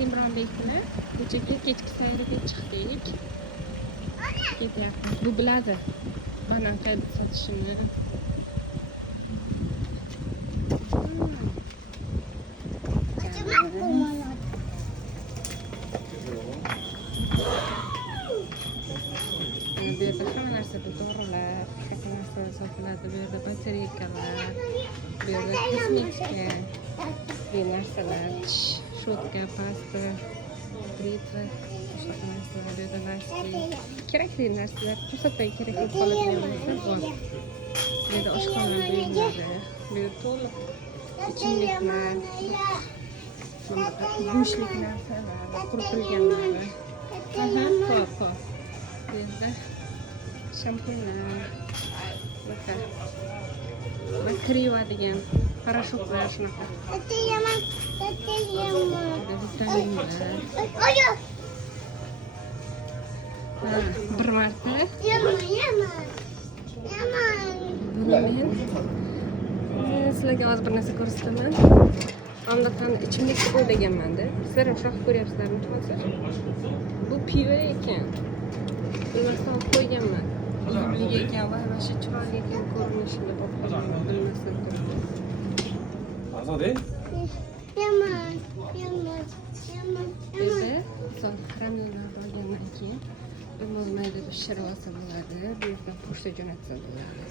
Zimronbek bilan ko'chaga kechki sayriga chiqdik. Ketyapmiz. Bu biladi banan qayda sotishini. Bu yerda hamma narsa dorilar, hamma narsa sotiladi. Bu yerda batareykalar, bu yerda kosmetika, bu narsalar, shotka, pasta, britva, boshqa narsalar, bu yerda lastik, kerakli narsalar, to'satdan kerak bo'lib qoladigan narsa bor. Bu yerda oshxona buyumlari, bu yerda to'liq ichimliklar, go'shtlik narsalar, quritilganlari. Pop. Bu yerda shampunlar, va kiriyadigan parashoklar shunaqa. Vitaminlar. Bir marta men sizlarga hozir bir narsa ko'rsataman. Ondan ichimlik suv deganman-da. Sizlar ham shunaqa ko'ryapsizlarmi hozir? Bu pivo ekan. Bilmasam qo'yganman. Yumlik ekan va shu chiroyli ekan ko'rinishida bo'lib bilmasam turibdi. Azode? Yaman. Endi son karamellarni olgandan keyin bo'lmaydi pishirib olsa bo'ladi. Bu yerdan pochta jo'natsa bo'ladi.